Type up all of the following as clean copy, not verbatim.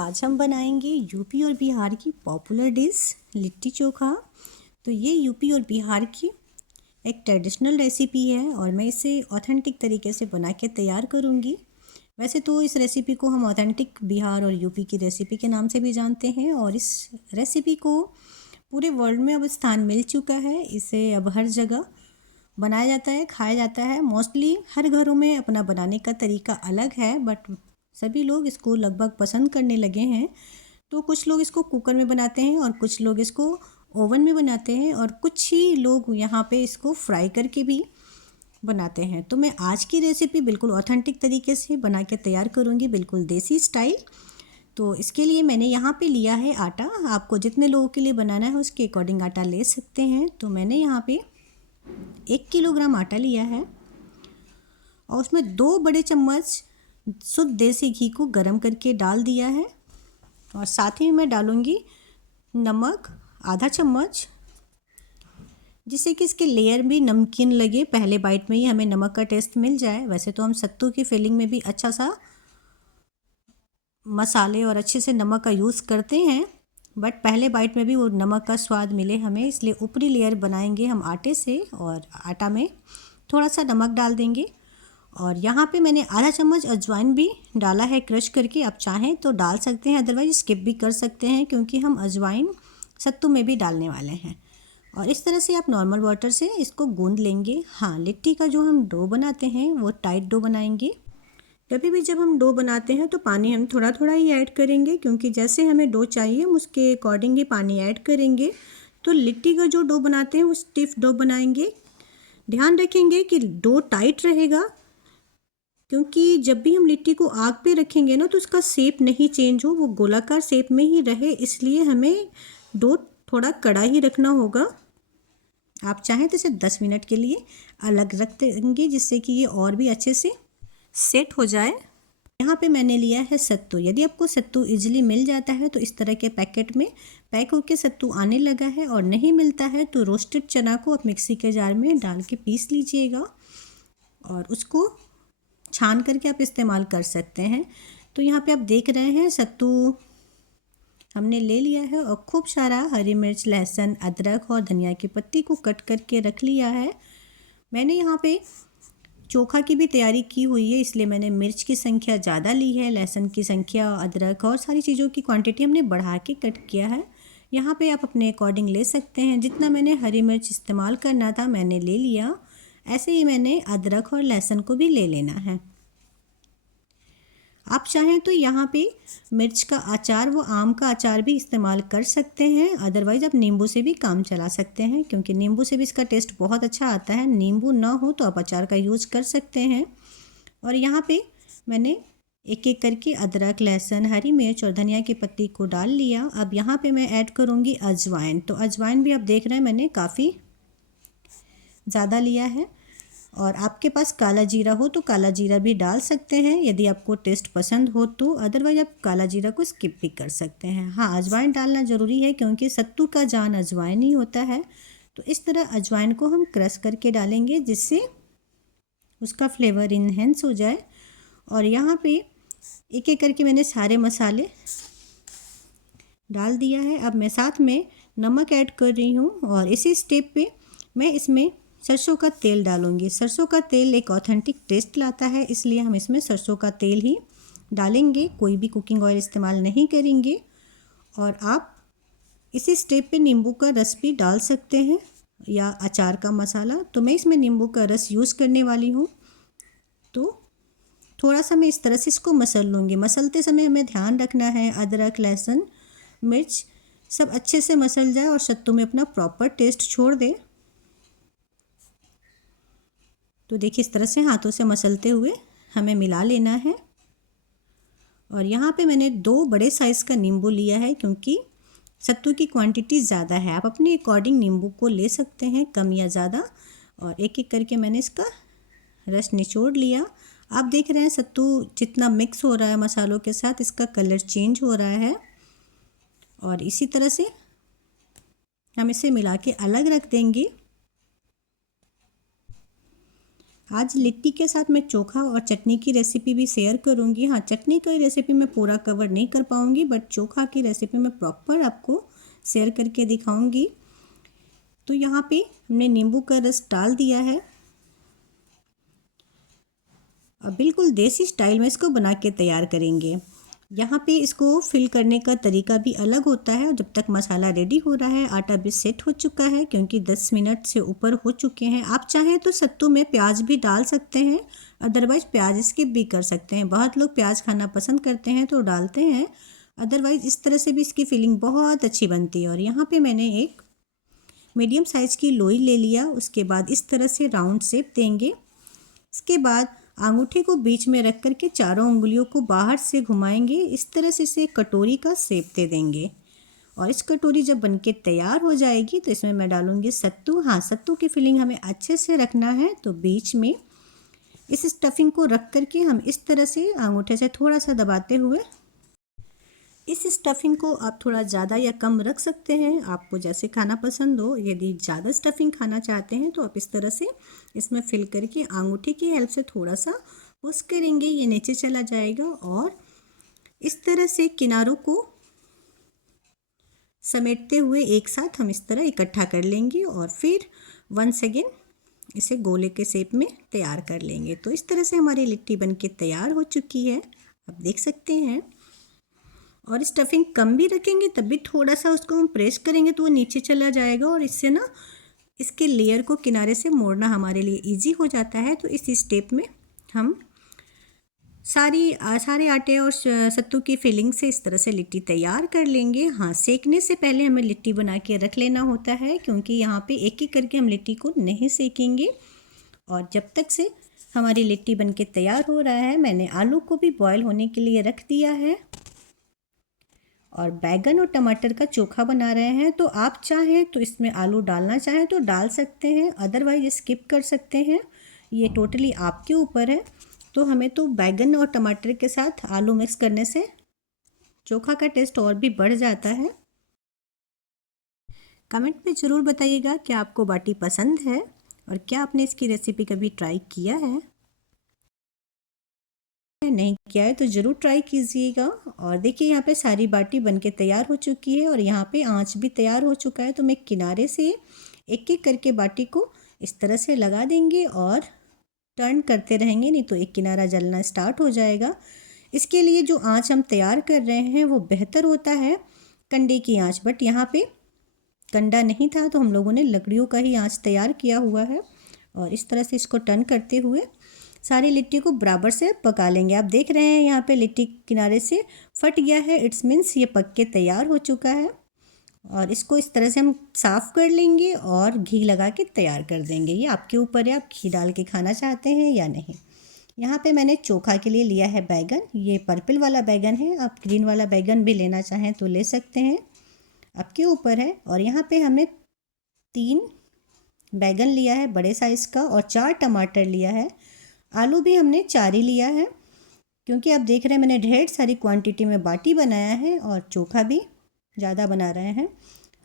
आज हम बनाएंगे यूपी और बिहार की पॉपुलर डिश लिट्टी चोखा। तो ये यूपी और बिहार की एक ट्रेडिशनल रेसिपी है और मैं इसे ऑथेंटिक तरीके से बना के तैयार करूँगी। वैसे तो इस रेसिपी को हम ऑथेंटिक बिहार और यूपी की रेसिपी के नाम से भी जानते हैं और इस रेसिपी को पूरे वर्ल्ड में अब स्थान मिल चुका है। इसे अब हर जगह बनाया जाता है, खाया जाता है। मोस्टली हर घरों में अपना बनाने का तरीका अलग है, बट सभी लोग इसको लगभग पसंद करने लगे हैं। तो कुछ लोग इसको कुकर में बनाते हैं और कुछ लोग इसको ओवन में बनाते हैं और कुछ ही लोग यहाँ पे इसको फ्राई करके भी बनाते हैं। तो मैं आज की रेसिपी बिल्कुल ऑथेंटिक तरीके से बना के तैयार करूँगी, बिल्कुल देसी स्टाइल। तो इसके लिए मैंने यहाँ पे लिया है आटा। आपको जितने लोगों के लिए बनाना है उसके अकॉर्डिंग आटा ले सकते हैं। तो मैंने यहाँ पे 1 किलोग्राम आटा लिया है और उसमें 2 बड़े चम्मच शुद्ध देसी घी को गरम करके डाल दिया है और साथ ही मैं डालूँगी नमक आधा चम्मच, जिससे कि इसके लेयर भी नमकीन लगे। पहले बाइट में ही हमें नमक का टेस्ट मिल जाए। वैसे तो हम सत्तू की फिलिंग में भी अच्छा सा मसाले और अच्छे से नमक का यूज़ करते हैं, बट पहले बाइट में भी वो नमक का स्वाद मिले हमें, इसलिए ऊपरी लेयर बनाएंगे हम आटे से और आटा में थोड़ा सा नमक डाल देंगे। और यहाँ पे मैंने आधा चम्मच अजवाइन भी डाला है क्रश करके। आप चाहें तो डाल सकते हैं, अदरवाइज स्किप भी कर सकते हैं, क्योंकि हम अजवाइन सत्तू में भी डालने वाले हैं। और इस तरह से आप नॉर्मल वाटर से इसको गूंद लेंगे। हाँ, लिट्टी का जो हम डो बनाते हैं वो टाइट डो बनाएंगे। कभी भी जब हम डो बनाते हैं तो पानी हम थोड़ा थोड़ा ही ऐड करेंगे, क्योंकि जैसे हमें डो चाहिए हम उसके अकॉर्डिंग ही पानी ऐड करेंगे। तो लिट्टी का जो डो बनाते हैं वो स्टिफ डो बनाएंगे। ध्यान रखेंगे कि डो टाइट रहेगा, क्योंकि जब भी हम लिट्टी को आग पे रखेंगे ना तो उसका शेप नहीं चेंज हो, वो गोलाकार शेप में ही रहे, इसलिए हमें डो थोड़ा कड़ा ही रखना होगा। आप चाहें तो इसे 10 मिनट के लिए अलग रख देंगे, जिससे कि ये और भी अच्छे से सेट हो जाए। यहाँ पे मैंने लिया है सत्तू। यदि आपको सत्तू इजीली मिल जाता है तो इस तरह के पैकेट में पैक होके सत्तू आने लगा है, और नहीं मिलता है तो रोस्टेड चना को आप मिक्सी के जार में डाल के पीस लीजिएगा और उसको छान करके आप इस्तेमाल कर सकते हैं। तो यहाँ पे आप देख रहे हैं सत्तू हमने ले लिया है और खूब सारा हरी मिर्च, लहसुन, अदरक और धनिया की पत्ती को कट करके रख लिया है। मैंने यहाँ पे चोखा की भी तैयारी की हुई है, इसलिए मैंने मिर्च की संख्या ज़्यादा ली है, लहसुन की संख्या, अदरक और सारी चीज़ों की क्वांटिटी हमने बढ़ा के कट किया है। यहाँ पे आप अपने अकॉर्डिंग ले सकते हैं। जितना मैंने हरी मिर्च इस्तेमाल करना था मैंने ले लिया, ऐसे ही मैंने अदरक और लहसुन को भी ले लेना है। आप चाहें तो यहाँ पे मिर्च का अचार व आम का अचार भी इस्तेमाल कर सकते हैं, अदरवाइज़ आप नींबू से भी काम चला सकते हैं, क्योंकि नींबू से भी इसका टेस्ट बहुत अच्छा आता है। नींबू ना हो तो आप अचार का यूज़ कर सकते हैं। और यहाँ पे मैंने एक एक करके अदरक, लहसुन, हरी मिर्च और धनिया की पत्ती को डाल लिया। अब यहाँ पे मैं ऐड करूँगी अजवाइन। तो अजवाइन भी आप देख रहे हैं मैंने काफ़ी ज़्यादा लिया है, और आपके पास काला जीरा हो तो काला जीरा भी डाल सकते हैं यदि आपको टेस्ट पसंद हो तो, अदरवाइज आप काला जीरा को स्किप भी कर सकते हैं। हाँ, अजवाइन डालना ज़रूरी है, क्योंकि सत्तू का जान अजवाइन ही होता है। तो इस तरह अजवाइन को हम क्रश करके डालेंगे, जिससे उसका फ्लेवर इन्हेंस हो जाए। और यहाँ पे एक एक करके मैंने सारे मसाले डाल दिया है। अब मैं साथ में नमक ऐड कर रही हूँ और इसी स्टेप पे मैं इसमें सरसों का तेल डालूँगी। सरसों का तेल एक ऑथेंटिक टेस्ट लाता है, इसलिए हम इसमें सरसों का तेल ही डालेंगे, कोई भी कुकिंग ऑयल इस्तेमाल नहीं करेंगे। और आप इसी स्टेप पे नींबू का रस भी डाल सकते हैं या अचार का मसाला। तो मैं इसमें नींबू का रस यूज़ करने वाली हूँ। तो थोड़ा सा मैं इस तरह से इसको मसल लूँगी। मसलते समय हमें ध्यान रखना है अदरक, लहसुन, मिर्च सब अच्छे से मसल जाए और सत्तू में अपना प्रॉपर टेस्ट छोड़ दे। तो देखिए इस तरह से हाथों से मसलते हुए हमें मिला लेना है। और यहाँ पे मैंने 2 बड़े साइज़ का नींबू लिया है, क्योंकि सत्तू की क्वांटिटी ज़्यादा है। आप अपने अकॉर्डिंग नींबू को ले सकते हैं, कम या ज़्यादा। और एक एक करके मैंने इसका रस निचोड़ लिया। आप देख रहे हैं सत्तू जितना मिक्स हो रहा है मसालों के साथ, इसका कलर चेंज हो रहा है। और इसी तरह से हम इसे मिला के अलग रख देंगे। आज लिट्टी के साथ मैं चोखा और चटनी की रेसिपी भी शेयर करूंगी। हाँ, चटनी की रेसिपी मैं पूरा कवर नहीं कर पाऊंगी, बट चोखा की रेसिपी मैं प्रॉपर आपको शेयर करके दिखाऊंगी। तो यहाँ पे हमने नींबू का रस डाल दिया है। अब बिल्कुल देसी स्टाइल में इसको बना के तैयार करेंगे। यहाँ पे इसको फिल करने का तरीका भी अलग होता है। जब तक मसाला रेडी हो रहा है, आटा भी सेट हो चुका है क्योंकि 10 मिनट से ऊपर हो चुके हैं। आप चाहें तो सत्तू में प्याज भी डाल सकते हैं, अदरवाइज़ प्याज स्किप भी कर सकते हैं। बहुत लोग प्याज खाना पसंद करते हैं तो डालते हैं, अदरवाइज़ इस तरह से भी इसकी फिलिंग बहुत अच्छी बनती है। और यहाँ पर मैंने एक मीडियम साइज़ की लोई ले लिया। उसके बाद इस तरह से राउंड शेप देंगे। इसके बाद अंगूठे को बीच में रख कर के चारों उंगलियों को बाहर से घुमाएंगे। इस तरह से इसे कटोरी का शेप दे देंगे। और इस कटोरी जब बनके तैयार हो जाएगी तो इसमें मैं डालूंगी सत्तू। हाँ, सत्तू की फिलिंग हमें अच्छे से रखना है। तो बीच में इस स्टफिंग को रख कर के हम इस तरह से अंगूठे से थोड़ा सा दबाते हुए इस स्टफिंग को आप थोड़ा ज़्यादा या कम रख सकते हैं, आपको जैसे खाना पसंद हो। यदि ज़्यादा स्टफिंग खाना चाहते हैं तो आप इस तरह से इसमें फिल करके अंगूठे की हेल्प से थोड़ा सा पुश करेंगे, ये नीचे चला जाएगा। और इस तरह से किनारों को समेटते हुए एक साथ हम इस तरह इकट्ठा कर लेंगे और फिर वंस अगेन इसे गोले के शेप में तैयार कर लेंगे। तो इस तरह से हमारी लिट्टी बनके तैयार हो चुकी है, आप देख सकते हैं। और स्टफिंग कम भी रखेंगे तब भी थोड़ा सा उसको हम प्रेस करेंगे तो वो नीचे चला जाएगा और इससे ना इसके लेयर को किनारे से मोड़ना हमारे लिए इजी हो जाता है। तो इस स्टेप में हम सारे आटे और सत्तू की फिलिंग से इस तरह से लिट्टी तैयार कर लेंगे। हाँ, सेकने से पहले हमें लिट्टी बना के रख लेना होता है क्योंकि यहाँ पे एक एक करके हम लिट्टी को नहीं सेकेंगे। और जब तक से हमारी लिट्टी बनके तैयार हो रहा है, मैंने आलू को भी बॉयल होने के लिए रख दिया है और बैगन और टमाटर का चोखा बना रहे हैं। तो आप चाहें तो इसमें आलू डालना चाहें तो डाल सकते हैं, अदरवाइज स्किप कर सकते हैं, ये टोटली आपके ऊपर है। तो हमें तो बैगन और टमाटर के साथ आलू मिक्स करने से चोखा का टेस्ट और भी बढ़ जाता है। कमेंट में ज़रूर बताइएगा कि आपको बाटी पसंद है और क्या आपने इसकी रेसिपी कभी ट्राई किया है। नहीं किया है तो ज़रूर ट्राई कीजिएगा। और देखिए यहाँ पे सारी बाटी बनके तैयार हो चुकी है और यहाँ पे आंच भी तैयार हो चुका है। तो मैं किनारे से एक एक करके बाटी को इस तरह से लगा देंगे और टर्न करते रहेंगे, नहीं तो एक किनारा जलना स्टार्ट हो जाएगा। इसके लिए जो आंच हम तैयार कर रहे हैं वो बेहतर होता है कंडे की आंच, बट यहाँ पे कंडा नहीं था तो हम लोगों ने लकड़ियों का ही आंच तैयार किया हुआ है। और इस तरह से इसको टर्न करते हुए सारी लिट्टी को बराबर से पका लेंगे। आप देख रहे हैं यहाँ पे लिट्टी किनारे से फट गया है, इट्स मीन्स ये पक के तैयार हो चुका है। और इसको इस तरह से हम साफ़ कर लेंगे और घी लगा के तैयार कर देंगे। ये आपके ऊपर है, आप घी डाल के खाना चाहते हैं या नहीं। यहाँ पे मैंने चोखा के लिए लिया है बैगन, ये पर्पल वाला बैगन है, आप ग्रीन वाला बैगन भी लेना चाहें तो ले सकते हैं, आपके ऊपर है। और यहाँ पे हमने 3 बैगन लिया है बड़े साइज़ का और 4 टमाटर लिया है। आलू भी हमने 4 ही लिया है क्योंकि आप देख रहे हैं मैंने ढेर सारी क्वांटिटी में बाटी बनाया है और चोखा भी ज़्यादा बना रहे हैं।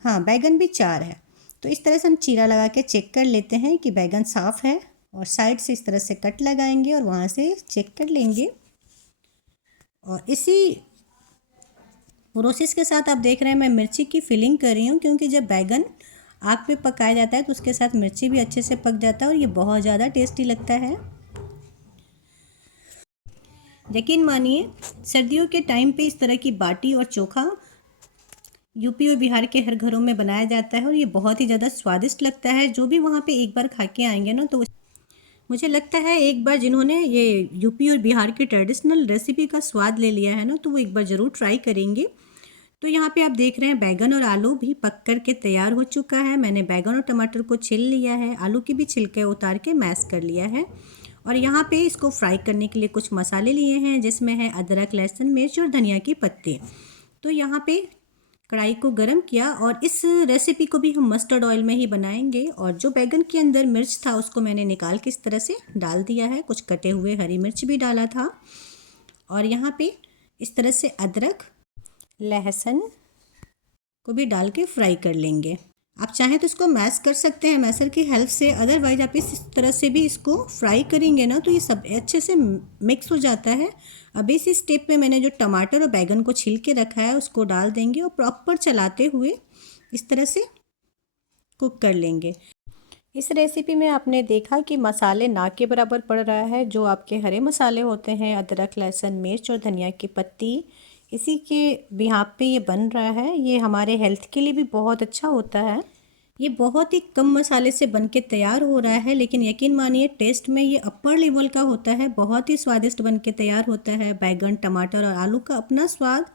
हाँ, बैगन भी 4 है। तो इस तरह से हम चीरा लगा के चेक कर लेते हैं कि बैगन साफ़ है और साइड से इस तरह से कट लगाएंगे और वहाँ से चेक कर लेंगे। और इसी प्रोसेस के साथ आप देख रहे हैं मैं मिर्ची की फिलिंग कर रही हूँ क्योंकि जब बैगन आग पे पकाया जाता है तो उसके साथ मिर्ची भी अच्छे से पक जाता है और ये बहुत ज़्यादा टेस्टी लगता है। यकीन मानिए सर्दियों के टाइम पे इस तरह की बाटी और चोखा यूपी और बिहार के हर घरों में बनाया जाता है और ये बहुत ही ज़्यादा स्वादिष्ट लगता है। जो भी वहाँ पे एक बार खा के आएंगे ना तो मुझे लगता है एक बार जिन्होंने ये यूपी और बिहार की ट्रेडिशनल रेसिपी का स्वाद ले लिया है ना तो वो एक बार ज़रूर ट्राई करेंगे। तो यहाँ पे आप देख रहे हैं बैगन और आलू भी पक कर के तैयार हो चुका है। मैंने बैगन और टमाटर को छिल लिया है, आलू की भी छिलके उतार के मैश कर लिया है। और यहाँ पे इसको फ्राई करने के लिए कुछ मसाले लिए हैं जिसमें है अदरक, लहसुन, मिर्च और धनिया की पत्ती। तो यहाँ पे कढ़ाई को गरम किया और इस रेसिपी को भी हम मस्टर्ड ऑयल में ही बनाएंगे। और जो बैगन के अंदर मिर्च था उसको मैंने निकाल के इस तरह से डाल दिया है, कुछ कटे हुए हरी मिर्च भी डाला था। और यहाँ पे इस तरह से अदरक, लहसुन को भी डाल के फ्राई कर लेंगे। आप चाहें तो इसको मैश कर सकते हैं मैशर की हेल्प से, अदरवाइज आप इस तरह से भी इसको फ्राई करेंगे ना तो ये सब अच्छे से मिक्स हो जाता है। अब इस स्टेप में मैंने जो टमाटर और बैगन को छील के रखा है उसको डाल देंगे और प्रॉपर चलाते हुए इस तरह से कुक कर लेंगे। इस रेसिपी में आपने देखा कि मसाले ना के बराबर पड़ रहा है। जो आपके हरे मसाले होते हैं, अदरक, लहसुन, मिर्च और धनिया की पत्ती, इसी के बिहाफ पे ये बन रहा है। ये हमारे हेल्थ के लिए भी बहुत अच्छा होता है। ये बहुत ही कम मसाले से बन के तैयार हो रहा है, लेकिन यकीन मानिए टेस्ट में ये अपर लेवल का होता है। बहुत ही स्वादिष्ट बन के तैयार होता है। बैगन, टमाटर और आलू का अपना स्वाद,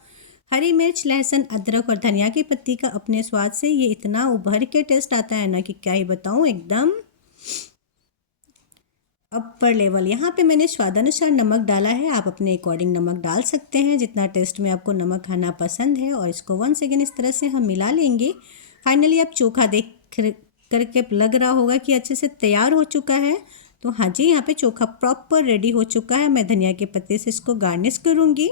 हरी मिर्च, लहसुन, अदरक और धनिया की पत्ती का अपने स्वाद से ये इतना उभर के टेस्ट आता है ना कि क्या ही बताऊँ, एकदम अपर लेवल। यहाँ पे मैंने स्वादानुसार नमक डाला है। आप अपने अकॉर्डिंग नमक डाल सकते हैं जितना टेस्ट में आपको नमक खाना पसंद है। और इसको वंस अगेन इस तरह से हम मिला लेंगे। फाइनली आप चोखा देख करके लग रहा होगा कि अच्छे से तैयार हो चुका है। तो हाँ जी, यहाँ पे चोखा प्रॉपर रेडी हो चुका है। मैं धनिया के पत्ते से इसको गार्निश करूँगी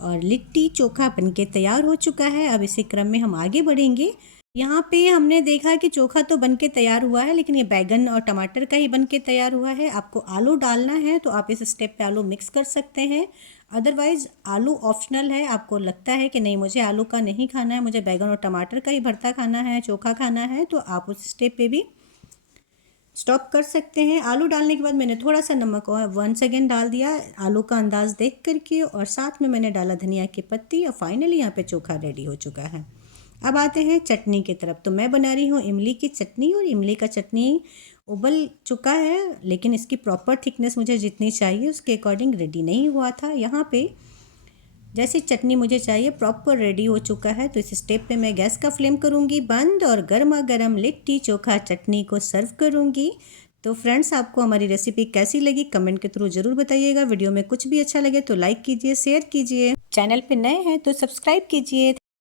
और लिट्टी चोखा बनके तैयार हो चुका है। अब इसी क्रम में हम आगे बढ़ेंगे। यहाँ पे हमने देखा कि चोखा तो बनके तैयार हुआ है, लेकिन ये बैगन और टमाटर का ही बनके तैयार हुआ है। आपको आलू डालना है तो आप इस स्टेप पे आलू मिक्स कर सकते हैं, अदरवाइज़ आलू ऑप्शनल है। आपको लगता है कि नहीं मुझे आलू का नहीं खाना है, मुझे बैगन और टमाटर का ही भरता खाना है, चोखा खाना है, तो आप उस स्टेप पे भी स्टॉप कर सकते हैं। आलू डालने के बाद मैंने थोड़ा सा नमक और वंस अगेन डाल दिया आलू का अंदाज़ देख करके, और साथ में मैंने डाला धनिया की पत्ती। और फाइनली यहाँ पे चोखा रेडी हो चुका है। अब आते हैं चटनी की तरफ। तो मैं बना रही हूँ इमली की चटनी, और इमली का चटनी उबल चुका है, लेकिन इसकी प्रॉपर थिकनेस मुझे जितनी चाहिए उसके अकॉर्डिंग रेडी नहीं हुआ था। यहाँ पे जैसी चटनी मुझे चाहिए प्रॉपर रेडी हो चुका है। तो इस स्टेप पे मैं गैस का फ्लेम करूँगी बंद और गर्मा गर्म लिट्टी चोखा चटनी को सर्व करूँगी। तो फ्रेंड्स, आपको हमारी रेसिपी कैसी लगी कमेंट के थ्रू ज़रूर बताइएगा। वीडियो में कुछ भी अच्छा लगे तो लाइक कीजिए, शेयर कीजिए। चैनल पे नए हैं तो सब्सक्राइब कीजिए।